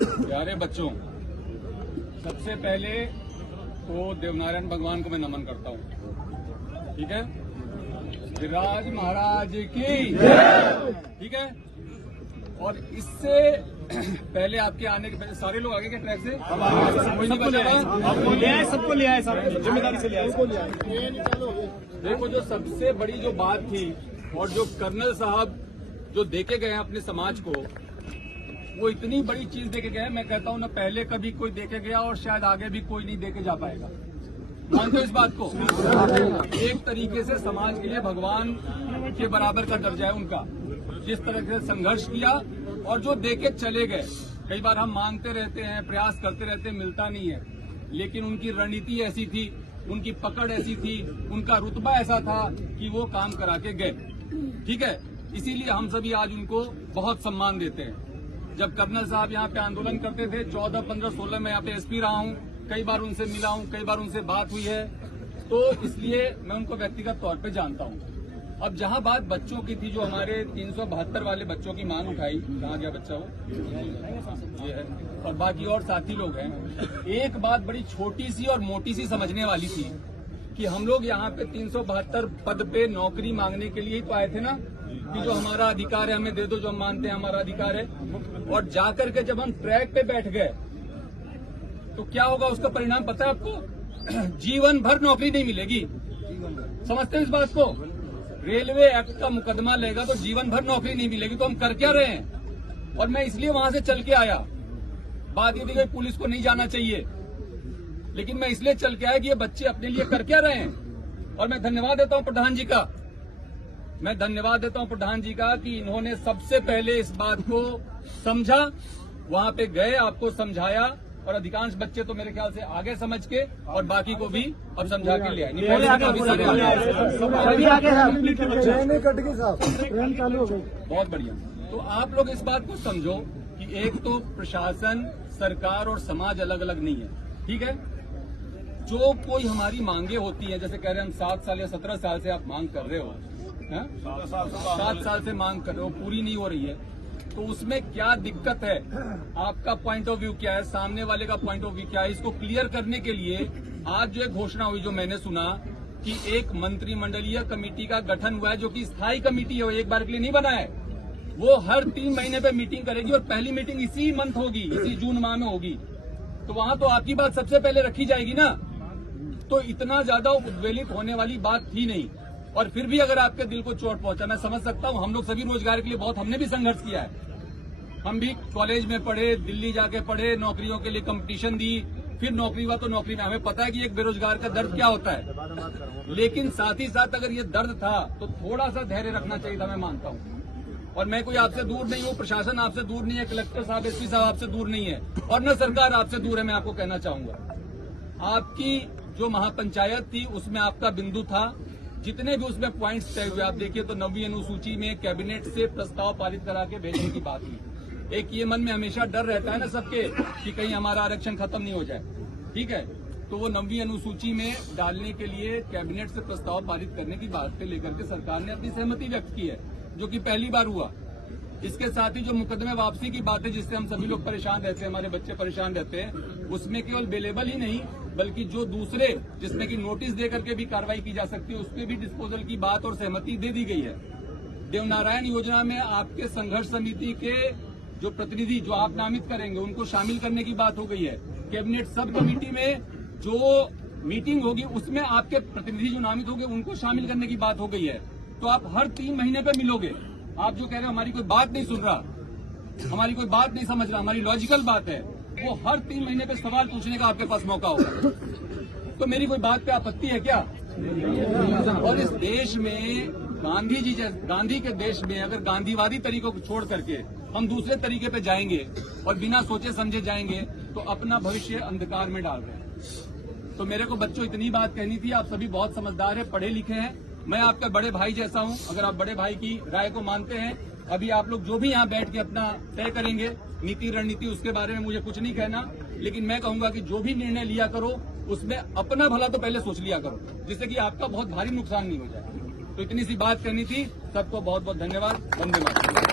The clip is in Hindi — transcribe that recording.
प्यारे बच्चों, सबसे पहले तो देवनारायण भगवान को मैं नमन करता हूँ। ठीक है, विराज महाराज की, ठीक है। और इससे पहले आपके आने के पहले सारे लोग आगे के ट्रैक से कोई नहीं बचा, सबको लिया है, सब जिम्मेदारी से लिया है। देखो, जो सबसे बड़ी जो बात थी और जो कर्नल साहब जो देके गए हैं अपने समाज को, वो इतनी बड़ी चीज देके गए हैं। मैं कहता हूं ना, पहले कभी कोई देके गया और शायद आगे भी कोई नहीं देके जा पाएगा। मानते हो इस बात को? एक तरीके से समाज के लिए भगवान के बराबर का दर्जा है उनका, जिस तरह से संघर्ष किया और जो देके चले गए। कई बार हम मांगते रहते हैं, प्रयास करते रहते हैं, मिलता नहीं है, लेकिन उनकी रणनीति ऐसी थी, उनकी पकड़ ऐसी थी, उनका रुतबा ऐसा था कि वो काम करा के गए। ठीक है, इसीलिए हम सभी आज उनको बहुत सम्मान देते हैं। जब कर्नल साहब यहाँ पे आंदोलन करते थे 14, 15, 16 में यहाँ पे एसपी रहा हूँ, कई बार उनसे मिला हूँ, कई बार उनसे बात हुई है, तो इसलिए मैं उनको व्यक्तिगत तौर पे जानता हूँ। अब जहाँ बात बच्चों की थी, जो हमारे 372 वाले बच्चों की मांग उठाई, कहाँ गया बच्चा वो, ये है, और बाकी और साथी लोग हैं। एक बात बड़ी छोटी सी और मोटी सी समझने वाली थी कि हम लोग यहाँ पे 372 पद पे नौकरी मांगने के लिए ही तो आए थे ना, कि जो हमारा अधिकार है हमें दे दो, जो हम मानते हैं हमारा अधिकार है। और जाकर के जब हम ट्रैक पे बैठ गए तो क्या होगा, उसका परिणाम पता है आपको? जीवन भर नौकरी नहीं मिलेगी। समझते हैं इस बात को? रेलवे एक्ट का मुकदमा लेगा तो जीवन भर नौकरी नहीं मिलेगी। तो हम कर क्या रहे हैं? और मैं इसलिए वहां से चल के आया। बात ये थी कि पुलिस को नहीं जाना चाहिए, लेकिन मैं इसलिए चल के आया कि ये बच्चे अपने लिए कर क्या रहे हैं। और मैं धन्यवाद देता हूं प्रधान जी का, मैं धन्यवाद देता हूं प्रधान जी का कि इन्होंने सबसे पहले इस बात को समझा, वहां पे गए, आपको समझाया, और अधिकांश बच्चे तो मेरे ख्याल से आगे समझ के और बाकी को भी अब समझा के ले आए। बहुत बढ़िया। तो आप लोग इस बात को समझो कि एक तो प्रशासन, सरकार और समाज अलग अलग नहीं है। ठीक है, जो कोई हमारी मांगे होती है, जैसे कह रहे हैं हम 7 साल या 17 साल से आप मांग कर रहे हो, 7 साल से मांग कर रहे हो, पूरी नहीं हो रही है, तो उसमें क्या दिक्कत है? आपका पॉइंट ऑफ व्यू क्या है, सामने वाले का पॉइंट ऑफ व्यू क्या है? इसको क्लियर करने के लिए आज जो एक घोषणा हुई, जो मैंने सुना कि एक मंत्रिमंडलीय कमेटी का गठन हुआ है, जो कि स्थायी कमेटी है, वो एक बार के लिए नहीं बना है। वो हर 3 महीने पे मीटिंग करेगी और पहली मीटिंग इसी मंथ होगी, इसी जून माह में होगी। तो वहां तो आपकी बात सबसे पहले रखी जाएगी ना। तो इतना ज्यादा उद्वेलित होने वाली बात थी नहीं। और फिर भी अगर आपके दिल को चोट पहुंचा, मैं समझ सकता हूं। हम लोग सभी रोजगार के लिए बहुत, हमने भी संघर्ष किया है। हम भी कॉलेज में पढ़े, दिल्ली जाके पढ़े, नौकरियों के लिए कंपटीशन दी, फिर नौकरी हुआ तो नौकरी में हमें पता है कि एक बेरोजगार का दर्द क्या होता है। लेकिन साथ ही साथ अगर ये दर्द था तो थोड़ा सा धैर्य रखना चाहिए था, मैं मानता हूं। और मैं कोई आपसे दूर नहीं हूं, प्रशासन आपसे दूर नहीं है, कलेक्टर साहब, एसपी साहब आपसे दूर नहीं है, और न सरकार आपसे दूर है। मैं आपको कहना चाहूंगा, आपकी जो महापंचायत थी उसमें आपका बिंदु था। जितने भी उसमें पॉइंट्स तय हुए, आप देखिए तो 9वीं अनुसूची में कैबिनेट से प्रस्ताव पारित करा के भेजने की बात हुई। एक ये मन में हमेशा डर रहता है ना सबके कि कहीं हमारा आरक्षण खत्म नहीं हो जाए। ठीक है, तो वो 9वीं अनुसूची में डालने के लिए कैबिनेट से प्रस्ताव पारित करने की बात पे लेकर के सरकार ने अपनी सहमति व्यक्त की है, जो कि पहली बार हुआ। इसके साथ ही जो मुकदमे वापसी की बात है, जिससे हम सभी लोग परेशान रहते हैं, हमारे बच्चे परेशान रहते हैं, उसमें केवल बेलेबल ही नहीं बल्कि जो दूसरे, जिसमें कि नोटिस दे करके भी कार्रवाई की जा सकती है, उसके भी डिस्पोजल की बात और सहमति दे दी गई है। देवनारायण योजना में आपके संघर्ष समिति के जो प्रतिनिधि जो आप नामित करेंगे, उनको शामिल करने की बात हो गई है। कैबिनेट सब कमेटी में जो मीटिंग होगी उसमें आपके प्रतिनिधि जो नामित होंगे उनको शामिल करने की बात हो गई है। तो आप हर 3 महीने पे मिलोगे। आप जो कह रहे हो हमारी कोई बात नहीं सुन रहा, हमारी कोई बात नहीं समझ रहा, हमारी लॉजिकल बात है, वो हर 3 महीने पे सवाल पूछने का आपके पास मौका होगा। तो मेरी कोई बात पे आपत्ति है क्या? और इस देश में गांधी के देश में अगर गांधीवादी तरीकों को छोड़ करके हम दूसरे तरीके पे जाएंगे और बिना सोचे समझे जाएंगे तो अपना भविष्य अंधकार में डाल रहे हैं। तो मेरे को बच्चों इतनी बात कहनी थी। आप सभी बहुत समझदार हैं, पढ़े लिखे हैं, मैं आपका बड़े भाई जैसा हूं। अगर आप बड़े भाई की राय को मानते हैं, अभी आप लोग जो भी यहाँ बैठ के अपना तय करेंगे नीति रणनीति, उसके बारे में मुझे कुछ नहीं कहना, लेकिन मैं कहूंगा कि जो भी निर्णय लिया करो उसमें अपना भला तो पहले सोच लिया करो, जिससे कि आपका बहुत भारी नुकसान नहीं हो जाए। तो इतनी सी बात करनी थी। सबको बहुत बहुत धन्यवाद। वंदे मातरम।